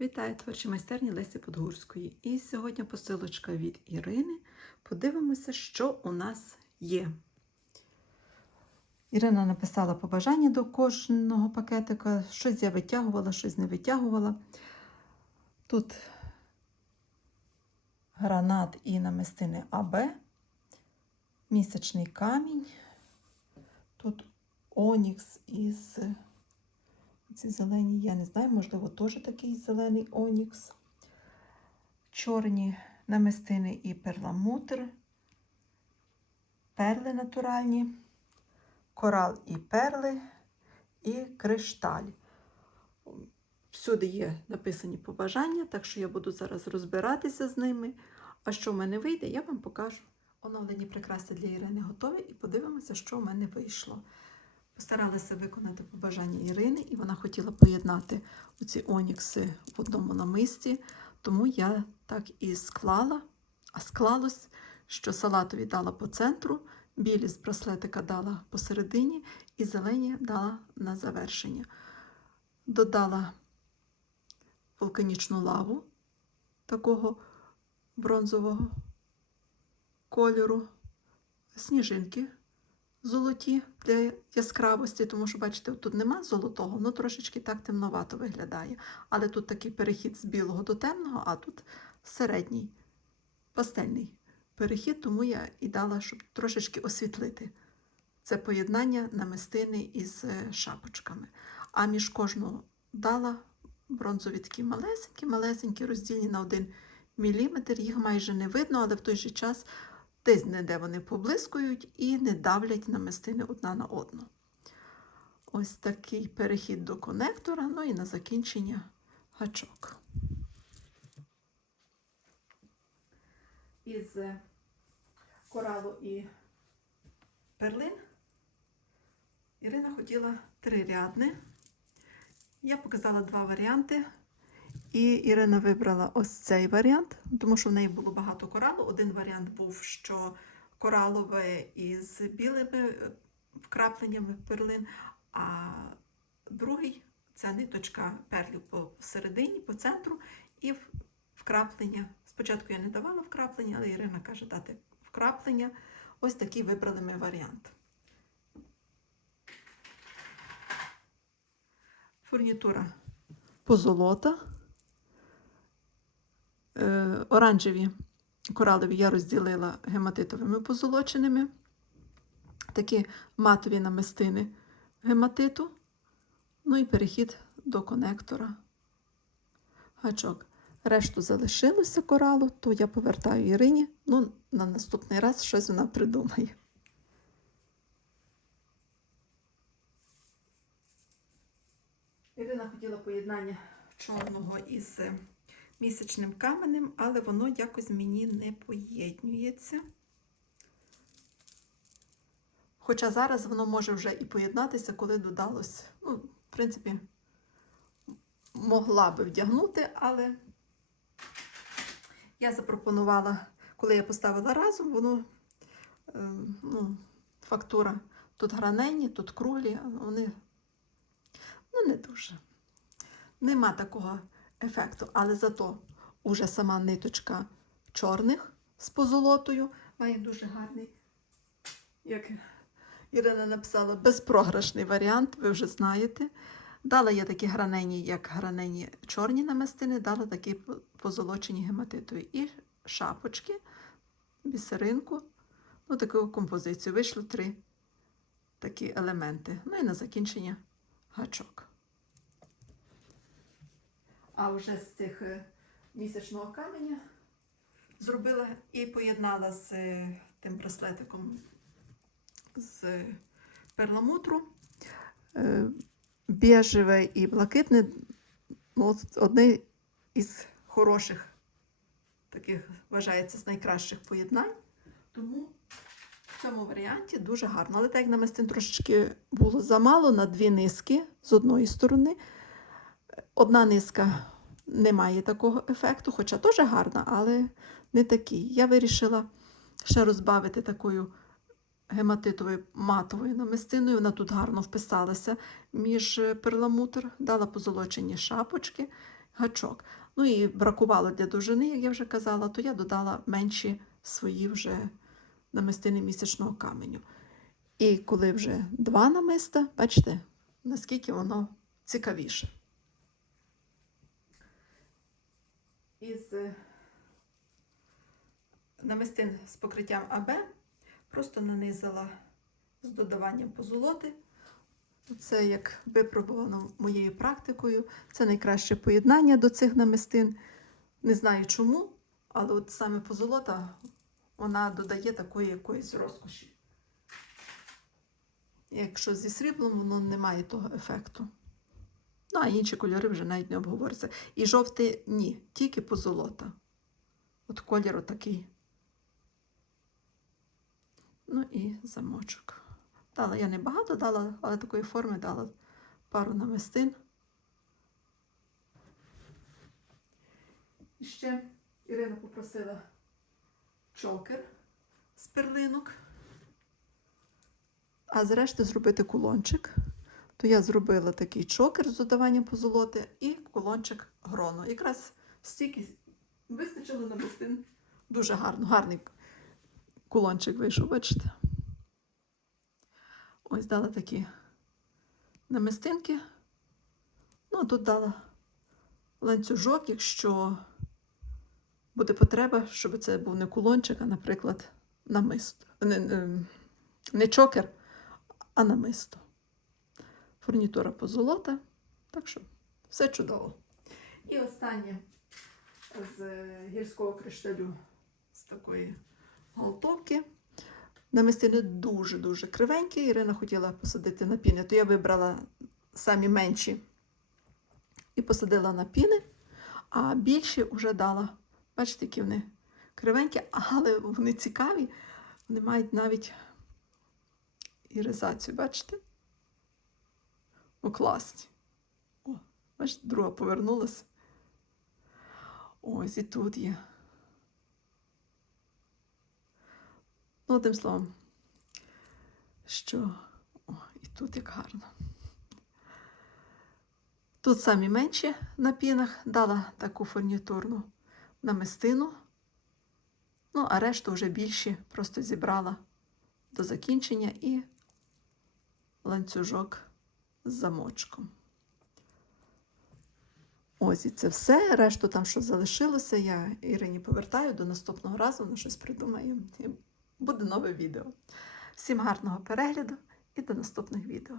Вітаю творчі майстерні Лесі Подгурської. І сьогодні посилочка від Ірини. Подивимося, що у нас є. Ірина написала побажання до кожного пакетика. Щось я витягувала, щось не витягувала. Тут гранат і намистини АБ, місячний камінь. Тут Онікс із ці зелені, я не знаю, можливо, теж такий зелений онікс. Чорні намистини і перламутр, перли натуральні, корал і перли, і кришталь. Всюди є написані побажання, так що я буду зараз розбиратися з ними. А що в мене вийде, я вам покажу. Оновлені прикраси для Ірини готові і подивимося, що в мене вийшло. Постаралася виконати побажання Ірини, і вона хотіла поєднати оці онікси в одному намисті, тому я так і склала, а склалось, що салатові дала по центру, білі з браслетика дала посередині і зелені дала на завершення. Додала вулканічну лаву такого бронзового кольору, сніжинки золоті для яскравості, тому що, бачите, тут нема золотого, воно трошечки так темновато виглядає. Але тут такий перехід з білого до темного, а тут середній пастельний перехід, тому я і дала, щоб трошечки освітлити це поєднання намистини із е, шапочками. А між кожного дала бронзові такі малесенькі, малесенькі, розділені на один міліметр. Їх майже не видно, але в той же час десь не вони поблискують і не давлять намистини одна на одну. Ось такий перехід до конектора, ну і на закінчення гачок. Із е, коралу і перлин Ірина хотіла трирядне. Я показала два варіанти. І Ірина вибрала ось цей варіант, тому що в неї було багато коралу. Один варіант був, що коралове із білими е, вкрапленнями перлин, а другий це ниточка перлю посередині, по центру, і вкраплення. Спочатку я не давала вкраплення, але Ірина каже, дати вкраплення. Ось такий вибрали ми варіант. Фурнітура позолота. Е, оранжеві коралові я розділила гематитовими позолоченими, такі матові намистини гематиту, ну і перехід до конектора гачок. Решту залишилося коралу, то я повертаю Ірині, ну, на наступний раз щось вона придумає. Ірина хотіла поєднання чорного із місячним каменем, але воно якось мені не поєднюється. Хоча зараз воно може вже і поєднатися, коли додалось, ну, в принципі, могла би вдягнути, але я запропонувала, коли я поставила разом, воно е, ну, фактура тут граненні, тут круглі, вони ну, не дуже. Нема такого ефекту, але зато уже сама ниточка чорних з позолотою має дуже гарний, як Ірина написала, безпрограшний варіант, ви вже знаєте. Дала я такі гранені, як гранені чорні намистини, дала такі позолочені гематитою. І шапочки, бісеринку, ну таку композицію. Вийшло три такі елементи. Ну і на закінчення гачок. А вже з цих е, місячного каменя зробила і поєднала з е, тим браслетиком з перламутру. Е, Біжеве і блакитне ну, одне із хороших, таких вважається з найкращих поєднань. Тому в цьому варіанті дуже гарно. Але так як намистин трошечки було замало на дві низки з одної сторони. Одна низка не має такого ефекту, хоча теж гарна, але не такий. Я вирішила ще розбавити такою гематитовою матовою намистиною. Вона тут гарно вписалася між перламутр, дала позолочені шапочки, гачок. Ну і бракувало для довжини, як я вже казала, то я додала менші свої вже намистини місячного каменю. І коли вже два намиста, бачите, наскільки воно цікавіше. Із е, намистин з покриттям АБ просто нанизала з додаванням позолоти. Це як випробувано моєю практикою. Це найкраще поєднання до цих намистин. Не знаю чому, але от саме позолота вона додає такої якоїсь розкоші. Якщо зі сріблом, воно не має того ефекту. Ну, а інші кольори вже навіть не обговорюються. І жовтий ні, тільки позолота. От колір отакий. Ну і замочок. Дала я не багато дала, але такої форми дала пару намистин. І ще Ірина попросила чокер з перлинок. А зрештою зробити кулончик. То я зробила такий чокер з додаванням позолоти і кулончик грону. Якраз стільки вистачило намистин. Дуже гарно, гарний кулончик вийшов, бачите? Ось дала такі намистинки. Ну, а тут дала ланцюжок, якщо буде потреба, щоб це був не кулончик, а, наприклад, намисто. Не, не, не чокер, а намисто. Фурнітура позолота. Так що все чудово. І останнє з е, гірського кришталю з такої галтовки. Намистини дуже-дуже кривенькі. Ірина хотіла посадити на піни, то я вибрала самі менші і посадила на піни, а більші вже дала. Бачите, які вони кривенькі, але вони цікаві. Вони мають навіть іризацію, бачите? О, класні. О, бачите, друга повернулася. Ось і тут є. Ну, одним словом, що о, і тут як гарно. Тут самі менші на пінах дала таку фурнітурну намистину. Ну, а решту вже більші просто зібрала до закінчення і ланцюжок замочком. Ось і це все. Решту там, що залишилося, я Ірині повертаю до наступного разу, вона щось придумає. Буде нове відео. Всім гарного перегляду і до наступних відео.